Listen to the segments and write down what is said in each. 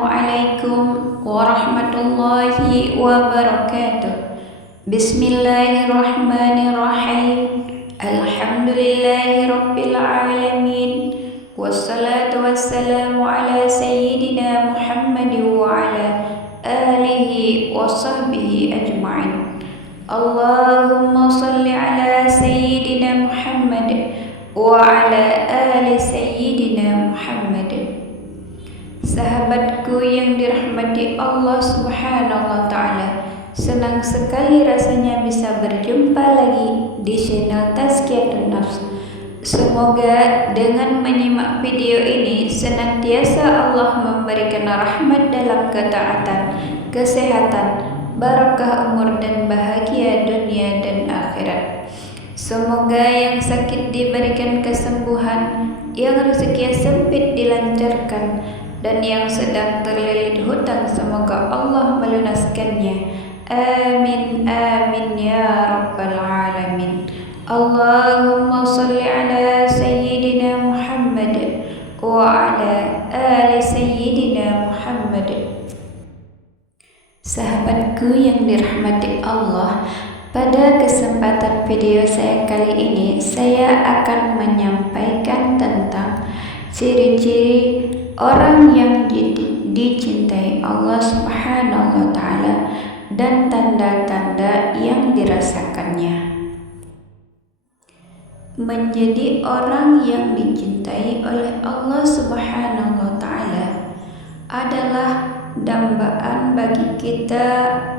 Assalamualaikum warahmatullahi wabarakatuh. Bismillahirrahmanirrahim. Alhamdulillahi rabbil alamin. Wassalatu wassalamu ala sayyidina Muhammad wa ala alihi wa sahbihi ajma'in. Allahumma salli ala sayyidina Muhammad wa ala ali sayyidina Muhammad. Sahabatku yang dirahmati Allah Subhanahu wa Ta'ala, senang sekali rasanya bisa berjumpa lagi di channel Tazkiyatun Nafs. Semoga dengan menyimak video ini senantiasa Allah memberikan rahmat dalam ketaatan, kesehatan, barakah umur dan bahagia dunia dan akhirat. Semoga yang sakit diberikan kesembuhan, yang rezeki sempit dilancarkan, dan yang sedang terlilit hutang semoga Allah melunaskannya. Amin amin ya rabbal alamin. Allahumma salli ala sayyidina Muhammad wa ala ali sayyidina Muhammad. Sahabatku yang dirahmati Allah, pada kesempatan video saya kali ini saya akan menyampaikan tentang ciri-ciri orang yang dicintai Allah Subhanahu wa Ta'ala dan tanda-tanda yang dirasakannya. Menjadi orang yang dicintai oleh Allah Subhanahu wa Ta'ala adalah dambaan bagi kita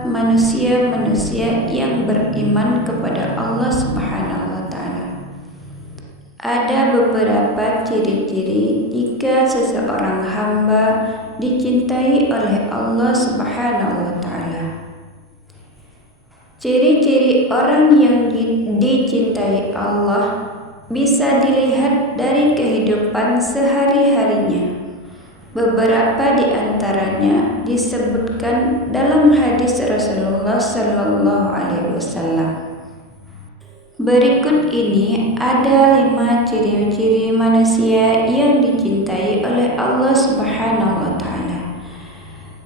manusia-manusia yang beriman kepada Allah Subhanahu wa Ta'ala. Ada beberapa ciri-ciri jika seseorang hamba dicintai oleh Allah Subhanahu wa Ta'ala. Ciri-ciri orang yang dicintai Allah bisa dilihat dari kehidupan sehari-harinya. Beberapa di antaranya disebutkan dalam hadis Rasulullah Sallallahu Alaihi Wasallam. Berikut ini ada 5 ciri-ciri manusia yang dicintai oleh Allah Subhanahu wa Ta'ala.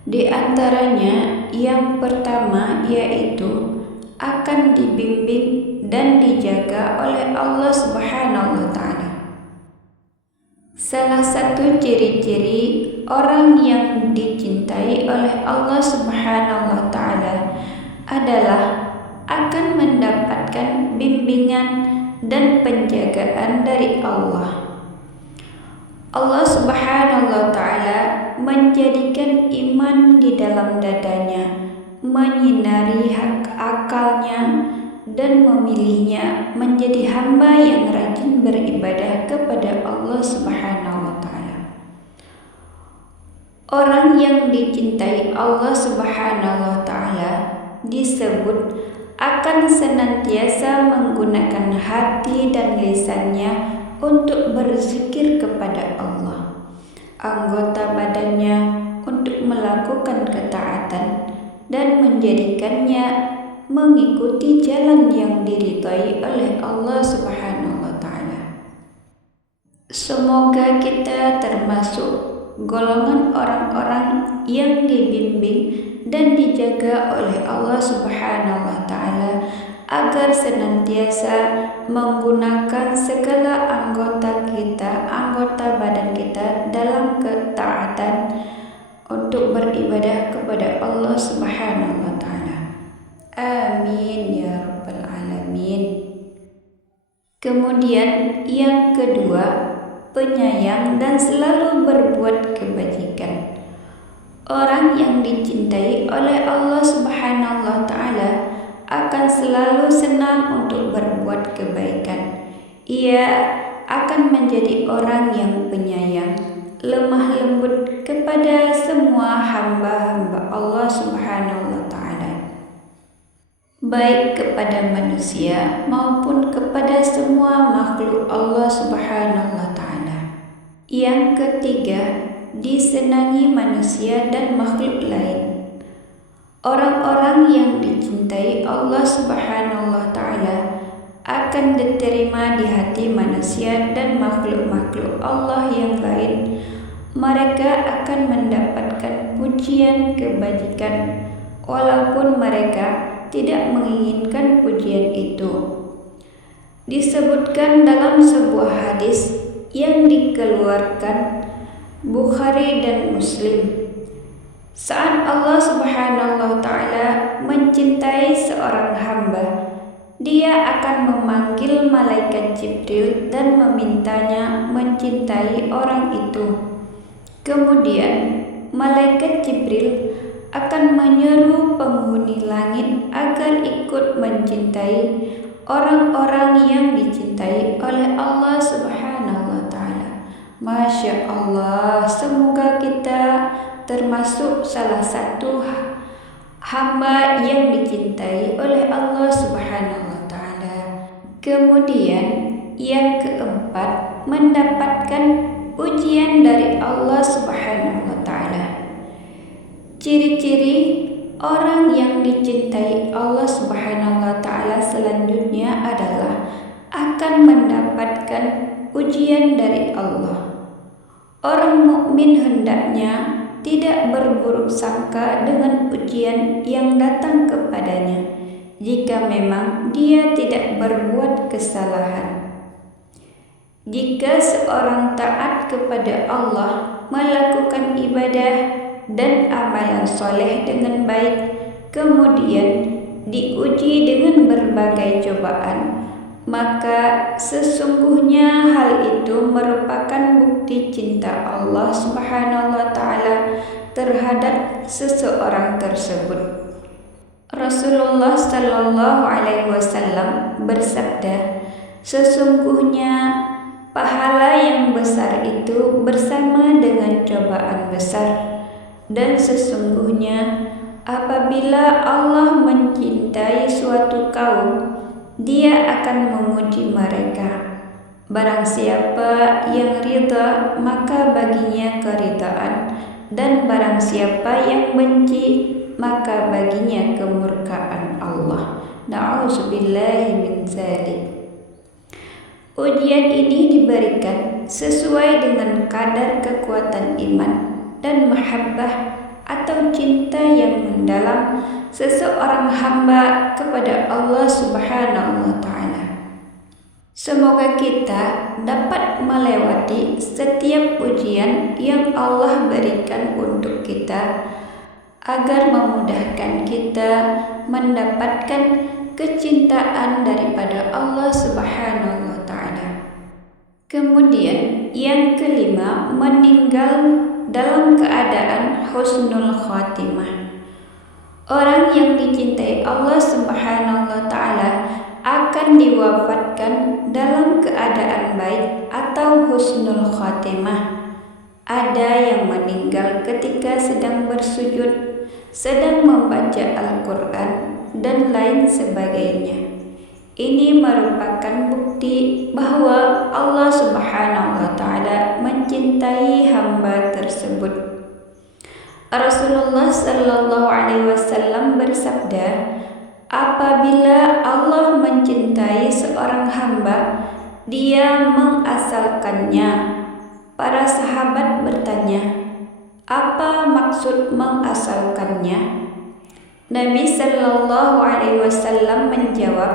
Di antaranya yang pertama yaitu akan dibimbing dan dijaga oleh Allah Subhanahu wa Ta'ala. Salah satu ciri-ciri orang yang dicintai oleh Allah Subhanahu wa Ta'ala adalah akan mendapatkan bimbingan dan penjagaan dari Allah. Allah Subhanahu wa Ta'ala menjadikan iman di dalam dadanya, menyinari akalnya, dan memilihnya menjadi hamba yang rajin beribadah kepada Allah Subhanahu wa Ta'ala. Orang yang dicintai Allah Subhanahu wa Ta'ala disebut akan senantiasa menggunakan hati dan lisannya untuk berzikir kepada Allah, anggota badannya untuk melakukan ketaatan, dan menjadikannya mengikuti jalan yang diridhai oleh Allah Subhanahu wa Ta'ala. Semoga kita termasuk golongan orang-orang yang dibimbing dan dijaga oleh Allah Subhanahu wa Ta'ala agar senantiasa menggunakan segala anggota badan kita dalam ketaatan untuk beribadah kepada Allah Subhanahu wa Ta'ala. Amin ya rabbal alamin. Kemudian yang kedua, penyayang dan selalu berbuat kebajikan. Orang yang dicintai oleh Allah Subhanahu wa Ta'ala akan selalu senang untuk berbuat kebaikan. Ia akan menjadi orang yang penyayang, lemah lembut kepada semua hamba-hamba Allah Subhanahu wa Ta'ala, baik kepada manusia maupun kepada semua makhluk Allah Subhanahu wa Ta'ala. Yang ketiga, disenangi manusia dan makhluk lain. Orang-orang yang dicintai Allah Subhanahu wa Ta'ala akan diterima di hati manusia dan makhluk-makhluk Allah yang lain. Mereka akan mendapatkan mendapatkan pujian kebajikan walaupun mereka tidak menginginkan pujian itu. Disebutkan dalam sebuah hadis yang dikeluarkan Bukhari dan Muslim, saat Allah Subhanahu wa Ta'ala mencintai seorang hamba, Dia akan memanggil malaikat Jibril dan memintanya mencintai orang itu. Kemudian malaikat Jibril akan menyeru penghuni langit agar ikut mencintai orang-orang yang dicintai oleh Allah Subhanahu wa Ta'ala. Masya Allah, semoga kita termasuk salah satu hamba yang dicintai oleh Allah Subhanahu wa Ta'ala. Kemudian yang keempat, mendapatkan pujian dari Allah Subhanahu wa Ta'ala. Ciri-ciri orang yang dicintai Allah Subhanahu wa Ta'ala selanjutnya adalah akan mendapatkan pujian dari Allah. Orang mukmin hendaknya tidak berburuk sangka dengan pujian yang datang kepadanya jika memang dia tidak berbuat kesalahan. Jika seorang taat kepada Allah, melakukan ibadah dan amalan soleh dengan baik, kemudian diuji dengan berbagai cobaan, maka sesungguhnya hal itu merupakan bukti cinta Allah Subhanahu wa Ta'ala terhadap seseorang tersebut. Rasulullah Sallallahu Alaihi Wasallam bersabda, sesungguhnya pahala yang besar itu bersama dengan cobaan besar. Dan sesungguhnya apabila Allah mencintai suatu kaum, Dia akan memuji mereka. Barang siapa yang ridha, maka baginya keridhaan, dan barang siapa yang benci, maka baginya kemurkaan Allah. Na'udzubillahi min dzalik. Ujian ini diberikan sesuai dengan kadar kekuatan iman dan mahabbah atau cinta yang mendalam seseorang hamba kepada Allah Subhanahu wa Ta'ala. Semoga kita dapat melewati setiap ujian yang Allah berikan untuk kita agar memudahkan kita mendapatkan kecintaan daripada Allah Subhanahu wa Ta'ala. Kemudian yang kelima, meninggal dalam keadaan husnul khatimah. Orang yang dicintai Allah Subhanahu wa Ta'ala akan diwafatkan dalam keadaan baik atau husnul khatimah. Ada yang meninggal ketika sedang bersujud, sedang membaca Al-Quran, dan lain sebagainya. Ini merupakan bukti bahwa Allah Subhanahu wa Ta'ala mencintai hamba tersebut. Rasulullah Sallallahu Alaihi Wasallam bersabda, apabila Allah mencintai seorang hamba, Dia mengasalkannya. Para sahabat bertanya, apa maksud mengasalkannya? Nabi Sallallahu Alaihi Wasallam menjawab,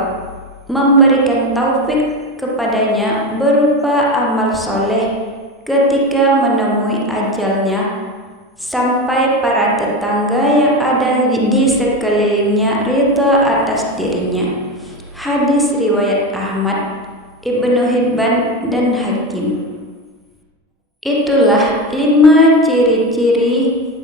memberikan taufik kepadanya berupa amal soleh ketika menemui ajalnya, sampai para tetangga yang ada di sekelilingnya ridha atas dirinya. Hadis riwayat Ahmad, Ibnu Hibban, dan Hakim. Itulah 5 ciri-ciri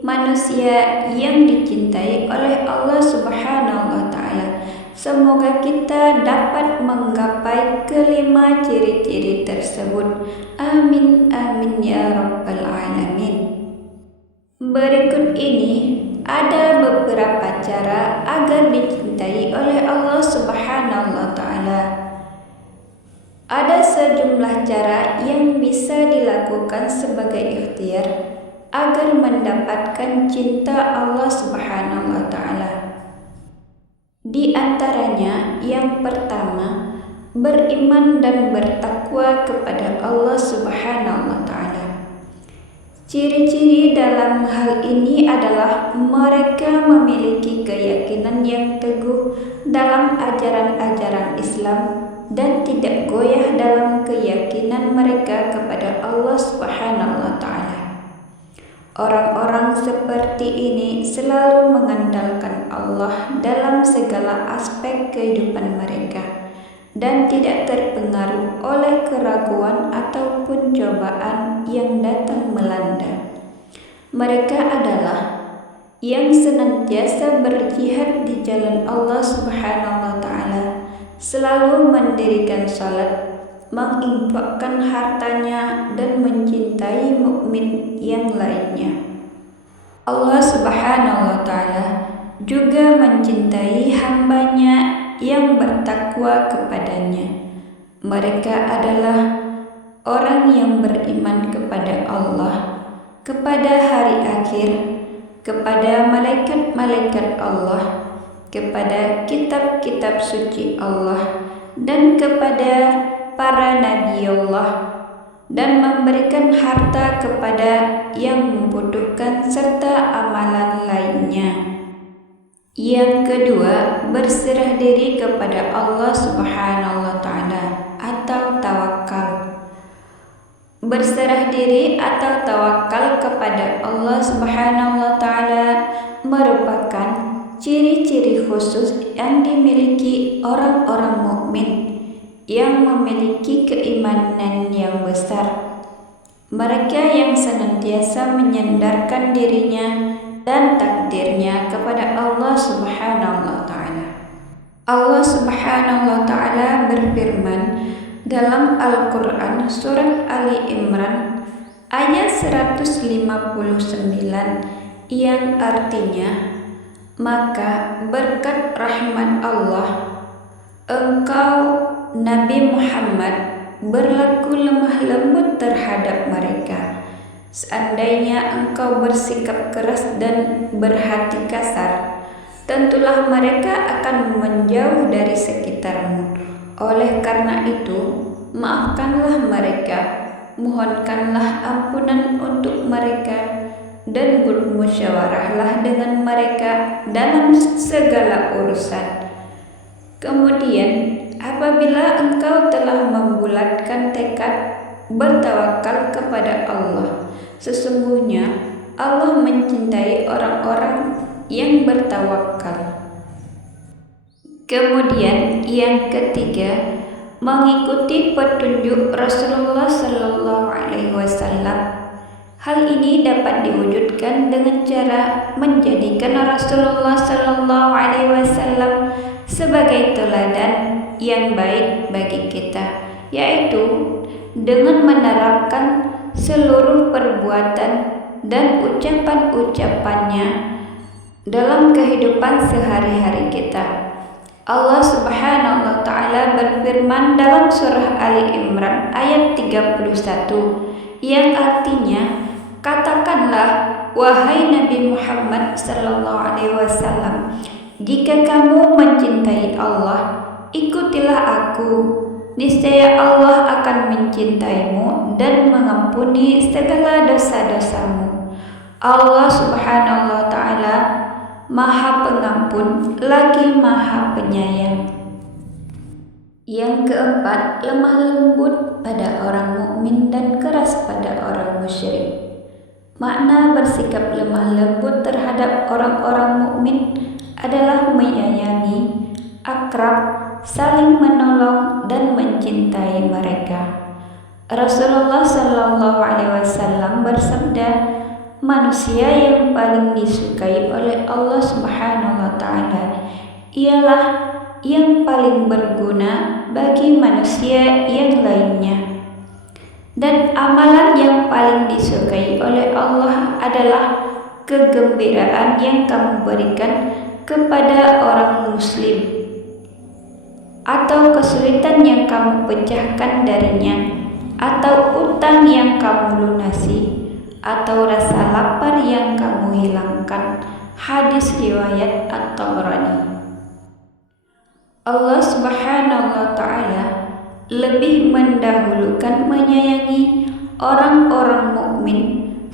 manusia yang dicintai oleh Allah Subhanahu wa Ta'ala. Semoga kita dapat menggapai kelima ciri-ciri tersebut. Amin amin ya rabbal alamin. Berikut ini ada beberapa cara agar dicintai oleh Allah Subhanahu wa Ta'ala. Ada sejumlah cara yang bisa dilakukan sebagai ikhtiar agar mendapatkan cinta Allah Subhanahu wa Ta'ala. Di antaranya, yang pertama, beriman dan bertakwa kepada Allah Subhanahu wa Ta'ala. Ciri-ciri dalam hal ini adalah mereka memiliki keyakinan yang teguh dalam ajaran-ajaran Islam dan tidak goyah dalam keyakinan mereka kepada Allah Subhanahu wa Ta'ala. Orang-orang seperti ini selalu mengandalkan Allah dalam segala aspek kehidupan mereka dan tidak terpengaruh oleh keraguan ataupun cobaan yang datang melanda. Mereka adalah yang senantiasa berjihad di jalan Allah Subhanahu wa Ta'ala, selalu mendirikan salat, menginfakkan hartanya dan mencintai mukmin yang lainnya. Allah Subhanahu wa Ta'ala juga mencintai hambanya yang bertakwa kepadanya. Mereka adalah orang yang beriman kepada Allah, kepada hari akhir, kepada malaikat-malaikat Allah, kepada kitab-kitab suci Allah, dan kepada para nabi Allah, dan memberikan harta kepada yang membutuhkan serta amalan lainnya. Yang kedua, berserah diri kepada Allah Subhanahu wa Ta'ala atau tawakal. Berserah diri atau tawakal kepada Allah Subhanahu wa Ta'ala merupakan ciri-ciri khusus yang dimiliki orang-orang mukmin yang memiliki keimanan yang besar. Mereka yang senantiasa menyandarkan dirinya dan takdirnya kepada Allah Subhanahu wa Ta'ala. Allah Subhanahu wa Ta'ala berfirman dalam Al-Quran surat Ali Imran ayat 159 yang artinya, maka berkat rahmat Allah engkau Nabi Muhammad berlaku lemah lembut terhadap mereka. Seandainya engkau bersikap keras dan berhati kasar, tentulah mereka akan menjauh dari sekitarmu. Oleh karena itu, maafkanlah mereka, mohonkanlah ampunan untuk mereka, dan bermusyawarahlah dengan mereka dalam segala urusan. Kemudian, apabila engkau telah membulatkan tekad bertawakal kepada Allah, sesungguhnya Allah mencintai orang-orang yang bertawakal. Kemudian yang ketiga, mengikuti petunjuk Rasulullah Sallallahu Alaihi Wasallam. Hal ini dapat diwujudkan dengan cara menjadikan Rasulullah Sallallahu Alaihi Wasallam sebagai teladan yang baik bagi kita, yaitu dengan menerapkan seluruh perbuatan dan ucapan-ucapannya dalam kehidupan sehari-hari kita. Allah Subhanahu wa Ta'ala berfirman dalam surah Ali Imran ayat 31 yang artinya, katakanlah wahai Nabi Muhammad sallallahu alaihi wasallam, jika kamu mencintai Allah, ikutilah aku. Niscaya Allah akan mencintaimu dan mengampuni segala dosa-dosamu. Allah Subhanahu wa Ta'ala Maha Pengampun lagi Maha Penyayang. Yang keempat, lemah lembut pada orang mukmin dan keras pada orang musyrik. Makna bersikap lemah lembut terhadap orang-orang mukmin adalah menyayangi, akrab, saling menolong dan mencintai mereka. Rasulullah Sallallahu Alaihi Wasallam bersabda, manusia yang paling disukai oleh Allah Subhanahu Wa Taala ialah yang paling berguna bagi manusia yang lainnya, dan amalan yang paling disukai oleh Allah adalah kegembiraan yang kamu berikan kepada orang muslim, atau kesulitan yang kamu pecahkan darinya, atau utang yang kamu lunasi, atau rasa lapar yang kamu hilangkan. Hadis riwayat At-Tabrani. Allah Subhanahu wa Ta'ala lebih mendahulukan menyayangi orang-orang mukmin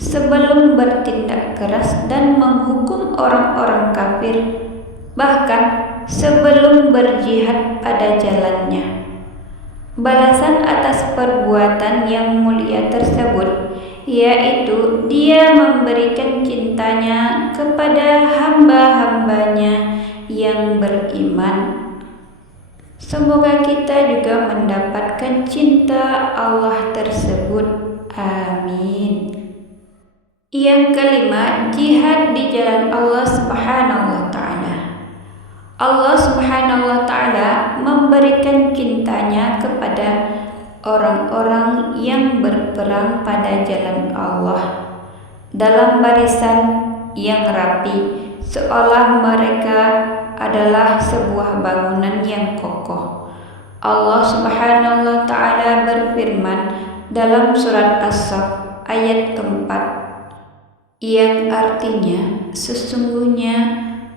sebelum bertindak keras dan menghukum orang-orang kafir, bahkan sebelum berjihad pada jalannya. Balasan atas perbuatan yang mulia tersebut yaitu dia memberikan cintanya kepada hamba-hambanya yang beriman. Semoga kita juga mendapatkan cinta Allah tersebut. Amin. Yang kelima, jihad di jalan Allah Subhanahu wa Ta'ala. Allah Subhanahu wa Ta'ala memberikan cintanya kepada orang-orang yang berperang pada jalan Allah dalam barisan yang rapi, seolah mereka adalah sebuah bangunan yang kokoh. Allah Subhanahu wa Ta'ala berfirman dalam surat As-Saff ayat keempat, yang artinya sesungguhnya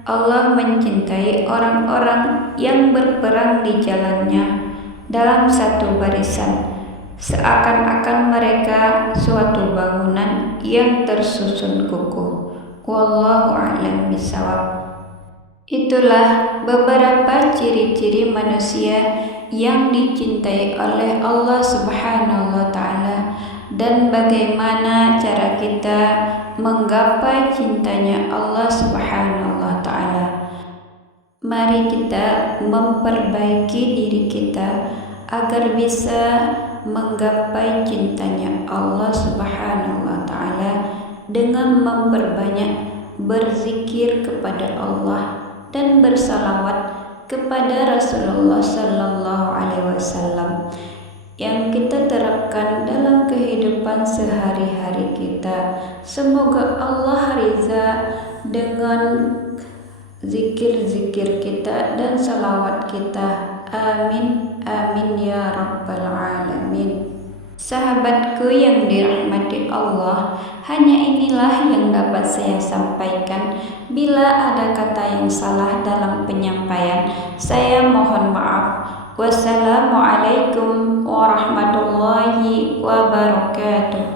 Allah mencintai orang-orang yang berperang di jalannya dalam satu barisan, seakan-akan mereka suatu bangunan yang tersusun kukuh. Wallahu a'lam bishawab. Itulah beberapa ciri-ciri manusia yang dicintai oleh Allah Subhanahu wa Ta'ala dan bagaimana cara kita menggapai cintanya Allah Subhanahu wa Ta'ala. Mari kita memperbaiki diri kita agar bisa menggapai cintanya Allah Subhanahu wa Ta'ala dengan memperbanyak berzikir kepada Allah dan bersalawat kepada Rasulullah Sallallahu Alaihi Wasallam yang kita terapkan dalam kehidupan sehari-hari kita. Semoga Allah ridha dengan zikir-zikir kita dan salawat kita. Amin, amin ya rabbal alamin. Sahabatku yang dirahmati Allah, hanya inilah yang dapat saya sampaikan. Bila ada kata yang salah dalam penyampaian, saya mohon maaf. Wassalamualaikum warahmatullahi wabarakatuh.